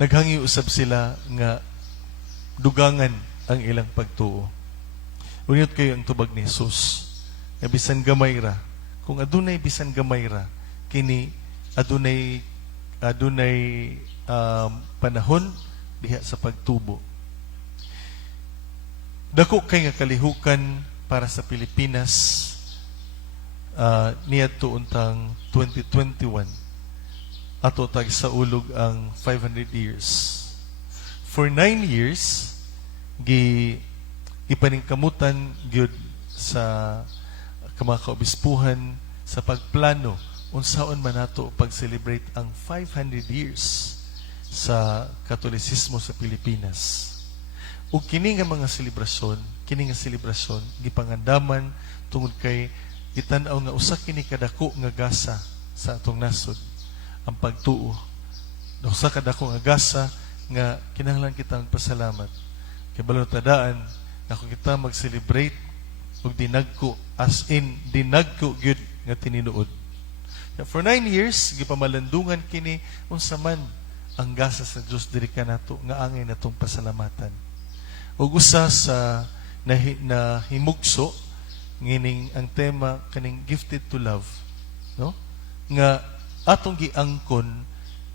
naghangi usab sila nga dugangan ang ilang pagtuo. Unyot kayo ang tubag ni Jesus nga bisan gamay ra, kung adunay bisan gamay ra, kini adunay panahon diha sa pagtubo. Dako kay nga kalihukan para sa Pilipinas niadto untang 2021 ato tag sa ulog ang 500 years. For 9 years ipaningkamutan gyud sa mga kaobispuhan sa pagplano unsaon man nato pag-celebrate ang 500 years sa Katolisismo sa Pilipinas. Ug kini nga mga selebrasyon, gipangandaman tungod kay gitan-aw nga usa kini kadako nga gasa sa atong nasod, ang pagtuo. Usa kadako nga gasa nga kinahanglan kita magpasalamat. Kay balo tadaan nga kung kita mag-celebrate ug dinagko, as in dinagko gyud nga tininuod. For 9 years gipamalandungan kini unsa man ang gasa sa Dios diri kanato nga angay natong pasalamatan. Ug usa sa nahimugso ngining ang tema kaning gifted to love, no? Nga atong giangkon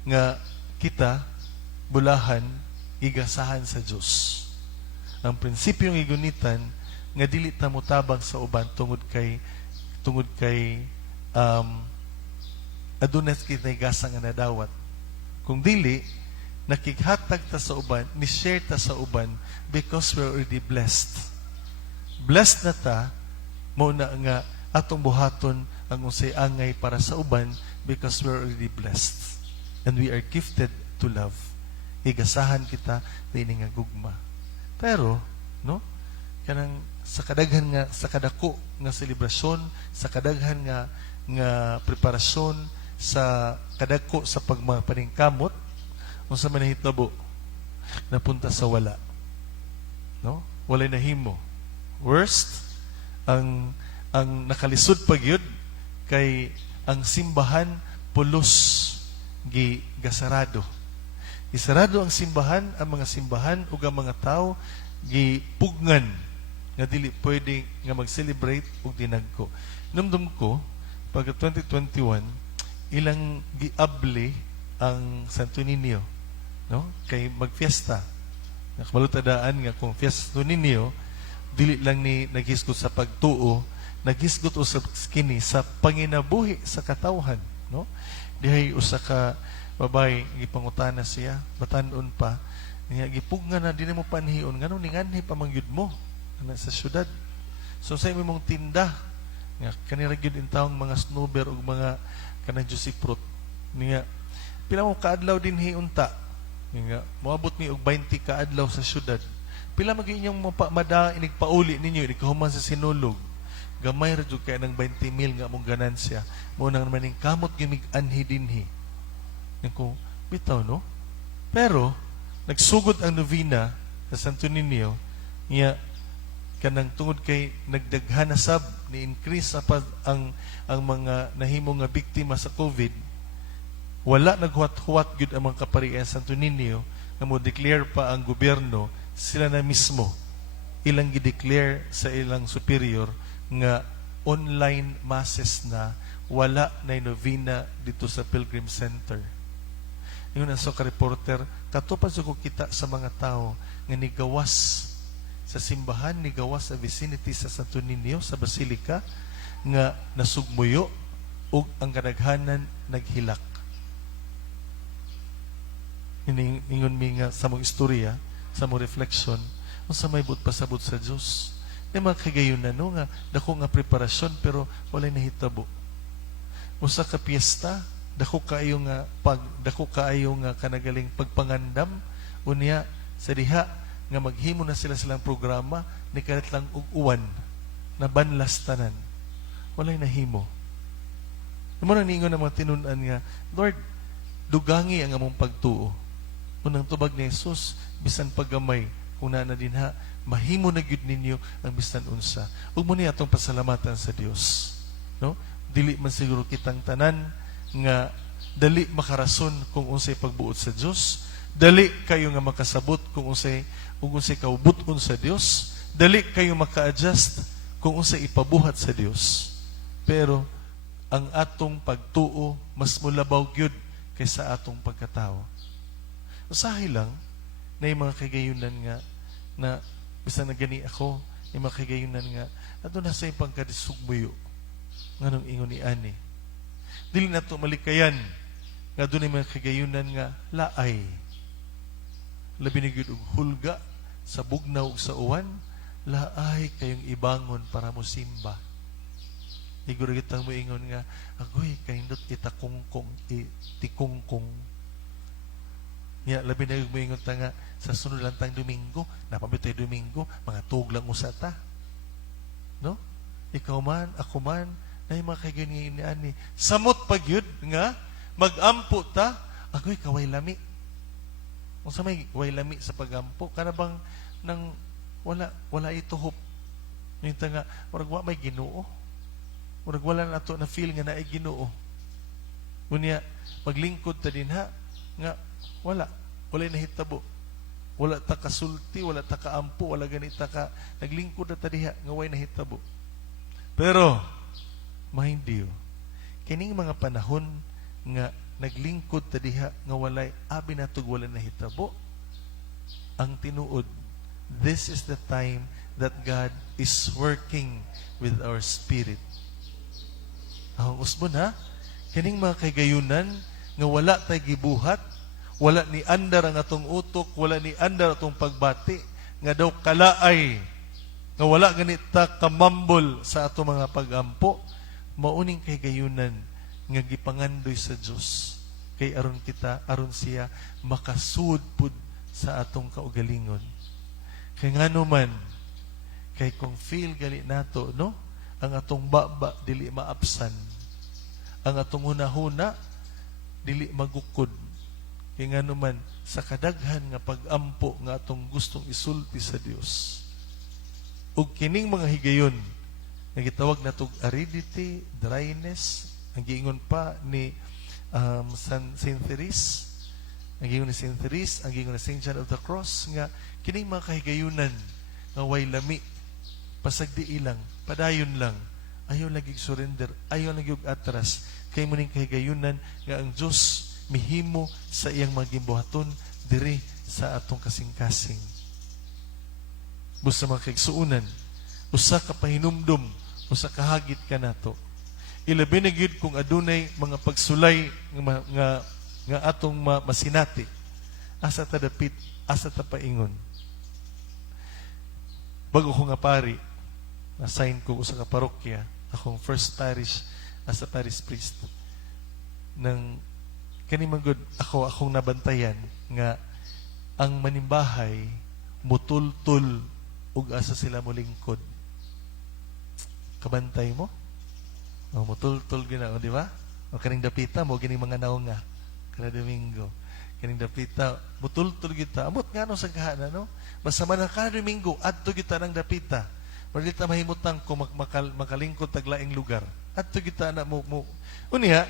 nga kita bulahan igasahan sa Dios. Ang prinsipyong igunitan nga dili ta motabang sa uban tungod kay adunay kita gasa nga nadawat. Kung dili, nakighatag ta sa uban, ni-share ta sa uban because we're already blessed. Blessed na ta, mo na nga atong buhaton ang unsay angay para sa uban because we're already blessed. And we are gifted to love. Igasahan kita dining nga gugma. Pero, no? Kanang sa kadako nga selebrasyon, sa kadaghan nga preparasyon, sa kadako sa pagmapaningkamot, unsa man nahitabo, napunta sa wala. No? Walay nahimo. Worst, ang nakalisod pa gyud kay ang simbahan pulos gasarado. Isarado ang simbahan, ang mga simbahan ug ang mga tao gipugnan nga dili pwede nga mag-celebrate ug dinagko. Numdum ko pag 2021 ilang giable ang Santo Niño, no? Kay magfiesta. Nakabalutadaan nga kung Fiesta Niño dili lang ni naghisgot sa pagtuo, naghisgot usab kini sa panginabuhi sa katawhan, no? Dihay usa ka babay gipangutana siya, batan-on pa, niya gipugnan na dinhi mo panhion ngano ninganhi pa mangyud mo ana sa syudad. So sa imong tinda nga kanira gyud intawong mga snowber ug mga kanang juicy fruit niya pila mo kaadlaw dinhi unta nga moabot mi og 20 kaadlaw sa syudad. Pila magi inyong mada inigpauli ninyo inigkahuman sa sinulog. Gamay ra jud kay nang 20,000 nga among ganansya. Mo nang maning kamot gimig anhi dinhi. Nako bitaw no. Pero nagsugod ang novena sa Santo Niño niya kanang tungod kay nagdaghan na sab ni increase pa ang mga nahimo nga biktima sa COVID. Wala naghuwat-huwat gyud ang mga kaparian sa Santo Niño nga mo declare pa ang gobyerno, sila na mismo ilang gi-declare sa ilang superior nga online masses na, wala na novena dito sa Pilgrim Center. Ingon ang ka reporter, katupad sa kita sa mga tao nga nigawas sa simbahan, nigawas sa vicinity sa Santo Niño, sa Basilica, nga nasugmuyo ug ang kadaghanan naghilak. Ingon mi nga sa mong istorya, sa mong reflection, unsa may but pasabot sa Dios. May mga kagayon na no, nga dako nga preparasyon pero walay nahitabo. Usa ka piyesta, dako kaayo nga kanagaling pagpangandam unya sa diha nga maghimo na silang programa ni kalit lang og uwan na banlas tanan. Walay nahimo. Amo na ningon ang mga tinun-an nga, Lord, dugangi ang among pagtuo. Unang tubag ni Jesus, bisan paggamay, kung na dinha, mahimo na gyud ninyo ang bisan unsa. Ug mo ni atong pasalamatan sa Dios. No? Dili man siguro kitang tanan nga dali makarason kung unsay pagbuot sa Dios, Dali kayo nga makasabot kung unsay kaubuton sa Dios. Dali kayo maka-adjust kung unsay ipabuhat sa Dios. Pero ang atong pagtuo mas mulabaw gyud kaysa atong pagkatao. Usahay lang na yung mga kagayunan nga na bisa na gani ako, yung mga kagayunan nga ato na sa ipang kadisugmuyo nganong ingon ni ani. Dili na to malikayan nga doon yung mga kagayunan nga laay. Labi na gyud og hulga sa bugnaw ug sa uwan, laay kayong ibangon para mo simba. Iguro kitang mo ingon nga, agoy, kahindot itakungkong, itikungkong. Nga, labi na mo ingon ta nga, sa sunod lang tang Domingo, napamitoy Domingo, mga tug lang usata. No? Ikaw man, ako man, na yung mga kaganyan ni samot pag yun, nga, mag-ampo ta, agoy, kaway lami. Kung sa may way lami sa pagampo, kana bang nang wala ituhop. Yung nga, warag wa may Ginoo. Warag wala na to na feel nga na ay Ginoo. Kunya, maglingkod ta din ha, nga wala nahitabo. Wala ta kasulti, wala ta kaampo, wala ganita ka naglingkod na ta diha nga way nahitabo. Pero mind you, kining mga panahon nga naglingkod ta diha nga walay abi natug wala nahitabo, ang tinuod, this is the time that God is working with our spirit. Ang usbon ha, kining mga kagayunan nga wala tay gibuhat, wala ni andar ang atong utok, wala ni andar atong pagbati, nga daw kalaay, nga wala ganita kamambol sa atong mga pagampo, mauning kagayunan nga gipangandoy sa Dios kay aron siya makasud pud sa atong kaugalingon. Kay ngano man kay kung feel gali nato no ang atong baba dili maapsan, ang atong hunahuna dili magukod, kay ngano man sa kadaghan nga pagampo nga atong gustong isulti sa Dios ug kining mga higayon nga gitawag natog aridity, dryness, ang giingon pa ni Saint Therese, ang giingon ni Saint Therese, ang giingon ni Saint John of the Cross, nga kining mga kahigayunan nga way lami, pasagdi ilang, padayon lang, ayaw lagi surrender, ayaw lagi atras, kay muning kahigayunan nga ang Dios mihimo sa iyang mga gimbuhaton diri sa atong kasing-kasing. Busa mga kaigsuunan, usa ka pahinumdum, usa ka hagit ka nato. Ilabi na gyud kung adunay mga pagsulay nga atong masinati. Asa ta dapit, asa ta paingon. Bago ko nga pari, na-sign ko sa kaparokya, akong first parish as a parish priest. Nang kanimang akong nabantayan nga ang manimbahay mutultul ug asa sila molingkod. Kabantay mo? O, mutultul gina, o di ba? O kaning dapita mo gining mga naunga kada Domingo. Kaning dapita mutultul kita. Amot ngano sa kahana no? Basta man kada Domingo adto kita nang dapita. Wala kita mahimutang kung makalingkod taglaing lugar. Adto kita na mo. Unya,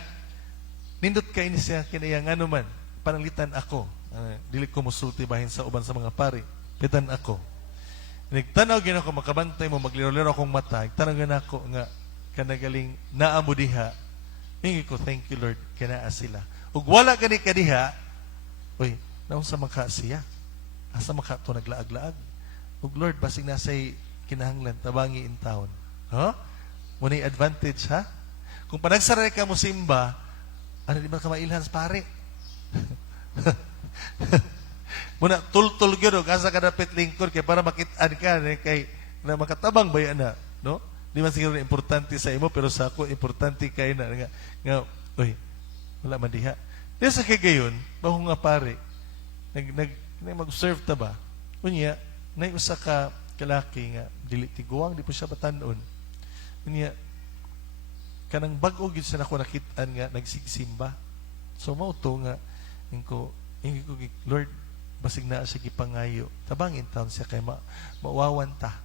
nindot kay ni siya kinaya ngano man pananglitan ako. Dili ko musulti bahin sa uban sa mga pari. Pitan ako. Nagtanaw gina ko makabantay mo magliro-liro akong mata. Nagtanaw gina ako nga kanagaling naamo diha. Hingi ko, thank you Lord, kinaa sila. Ug wala gani ka diha, uy, naon sa maka siya? Asa maka to naglaag-laag? Ug Lord, basig nasay kinahanglan, tabangi in town. Huh? Muna'y advantage, ha? Kung panagsaray ka mo simba, ano di ba ka mailhan sa pare? Muna, tul-tul gyud og asa ka dapit lingkod kay para makitaan ka kay na makatabang ba yan na, no? Di man siguro importante sa imo pero sa ako importante kay na nga oy wala man diha. Di sa kay gayon, bago nga pare mag-serve ta ba? Unya, nay usa ka kalaki nga dili tiguang, di po siya batanon. Unya kanang bag-o gyud sa nako nakit-an nga nagsigsimba. So mao to nga ingko Lord, basig na siya gipangayo. Tabangin taon siya kay mawawan ta.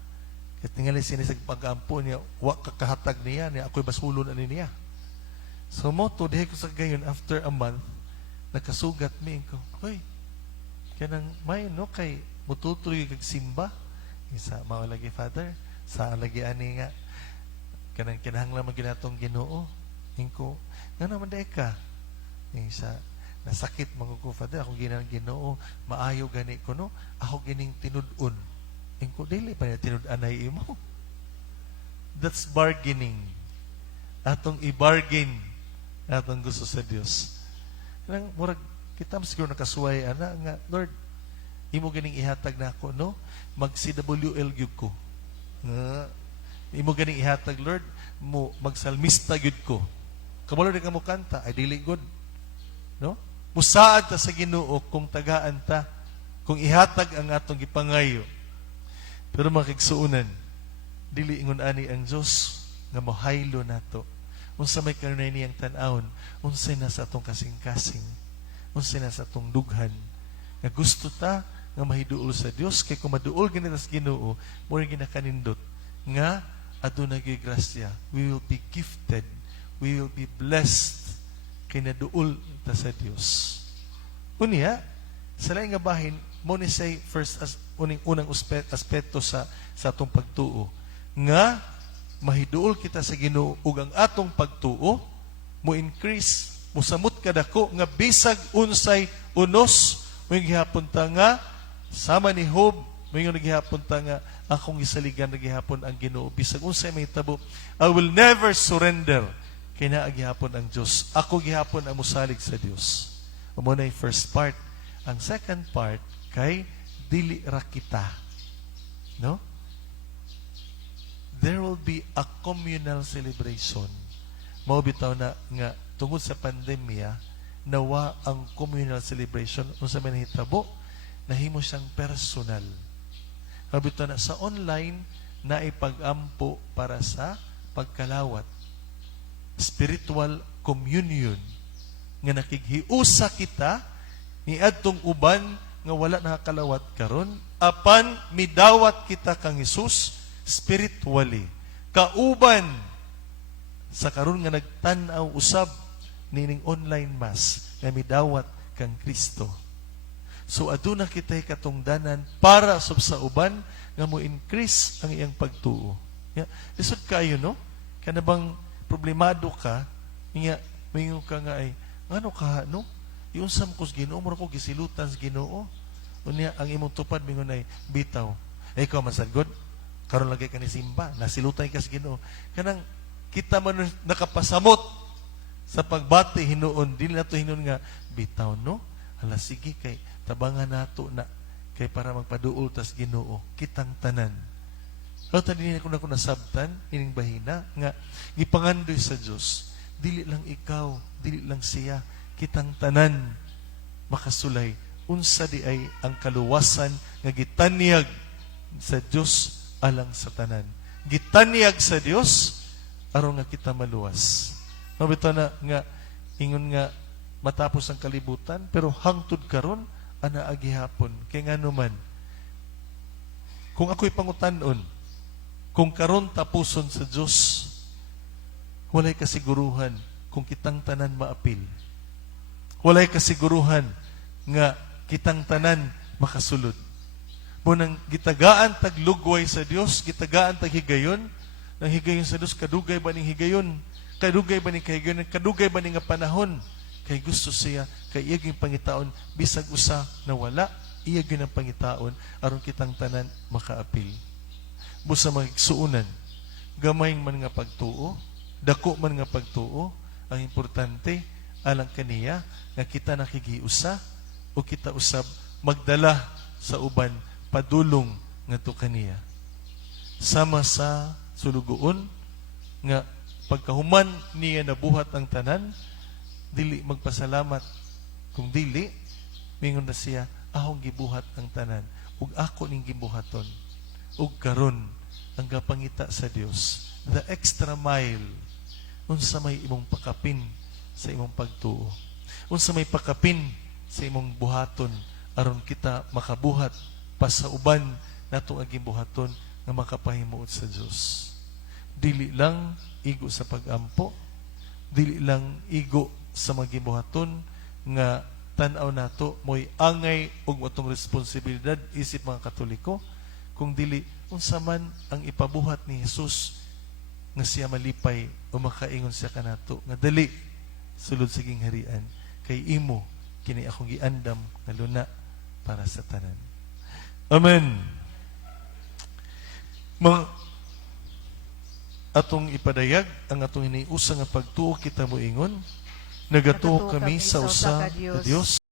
Kat tingali siya sa pag-ampo niya, wak kakahatag niya, ako'y basulon ani niya. So mo to, dihay ko sa gayon, after a month, nakasugat mi ko, hoy, kanang may no kay mututoy kag simba isa mao lagi Father sa lagi ani nga kanang kinahanglan man ginatong Ginoo ingko nga naman day ka isa nasakit mga ko Father ako ginang Ginoo maayo gani ko no ako gining tinud-on ingko dili pa niya tinud-anay imo. That's bargaining. Atong i-bargain atong gusto sa Dios. Kanang murag kita siguro nakasuway ana nga Lord imo ganing ihatag nako no mag CWL gyud ko. Imo ganing ihatag Lord mo magsalmista gyud ko. Kabalo di ka mo kanta ay dili good. No? Musaad ta sa Ginoo kung tagaan ta kung ihatag ang atong gipangayo. Pero makigsuunan dili ingon ani ang Dios nga mohaylo nato. Unsa may kanunay niyang tan-awon, unsay na sa atong kasing-kasing, unsay na sa atong dughan. Nga gusto ta nga mahiduol sa Dios kay kung maduol gani sa Ginoo, mo rin ginakanindot nga adunay gyud grasya. We will be gifted. We will be blessed kay naduol ta sa Dios. Unya, sa laing nga bahin, mo ni say first as unang aspeto sa atong pagtuo nga mahiduol kita sa Ginoo ug ang atong pagtuo mo increase mo samot kadako nga bisag unsay unos mo gihapon ta nga sama ni Job mo gihapon ta nga akong gisaligan gihapon ang Ginoo bisag unsay mahitabo I will never surrender kay naa gihapon ang Dios ako gihapon ang musalig sa Dios. Mo na first part. Ang second part kay dili ra kita. No? There will be a communal celebration. Mao bitaw na nga tungod sa pandemya nawa ang communal celebration unsa man hitabo nahimo siyang personal. Mao bitaw na sa online na ipag-ampo para sa pagkalawat. Spiritual communion nga nakighiusa kita ni adtong uban nga wala nakakalawat karon apan midawat kita kang Hesus spiritually kauban sa karon nga nagtan-aw usab nining online mass nga midawat kang Kristo. So aduna kitay katungdanan para sa uban nga mo increase ang iyang pagtuo. Lisod kayo no? Kana bang problemado ka nga mingo ka nga ay ngano ka no? Iunsam ko sa Ginoo, mura ko gisilutan sa Ginoo. Unya ang imong tupad mingon ay bitaw. Ikaw man sagod, karon lagi ka ni simba, nasilutan ka sa Ginoo. Kanang kita man nakapasamot sa pagbati hinuon, dili nato hinuon nga bitaw no. Hala sige kay tabangan nato na kay para magpaduol tas Ginoo kitang tanan. Pero tani ko na nasabtan ining bahina nga gipangandoy sa Dios. Dili lang ikaw, dili lang siya, kitang tanan makasulay unsa di ay ang kaluwasan nga gitanyag sa Dios alang sa tanan. Gitanyag sa Dios aron nga kita maluwas. Mabito na nga ingon nga matapos ang kalibutan pero hangtod karon ana agihapon kay ngano man kung ako'y pangutan-on kung karon tapuson sa Dios walay kasiguruhan kung kitang tanan maapil. Walay kasiguruhan nga kitang tanan makasulod. Munang gitagaan tag lugway sa Dios, gitagaan tag higayon, nang higayon sa Dios kadugay ba ning higayon? Kadugay ba ning kahigayon? Kadugay ba ning nga panahon? Kay gusto siya kay iya gyud pangitaon bisag usa na wala, iya gyud ang pangitaon aron kitang tanan makaapil. Busa magsuunan, gamay man nga pagtuo, dako man nga pagtuo, ang importante alang kaniya nga kita nakigiusa o kita usab magdala sa uban padulong ngadto kaniya. Sama sa sulugoon nga pagkahuman niya nabuhat ang tanan, dili magpasalamat kung dili mingon na siya ahong gibuhat ang tanan ug ako ning gibuhaton ug karon ang gapangita sa Dios the extra mile unsa may imong pakapin sa imong pagtuo. Unsa may pakapin sa imong buhaton aron kita makabuhat pa sa uban natong aging buhaton nga makapahimuot sa Dios. Dili lang igo sa pag-ampo, dili lang igo sa maging buhaton nga tan-aw nato mo'y angay og atong responsibilidad isip mga Katoliko, kung dili unsa man ang ipabuhat ni Jesus nga siya malipay o makaingon siya kanato nga dali sulod sa gingharian kay imo kini akong giandam nga luna para sa tanan. Amen. Mga atong ipadayag ang atong iniusa nga pagtuo kita moingon, nagatuo kami sa usa ka Dios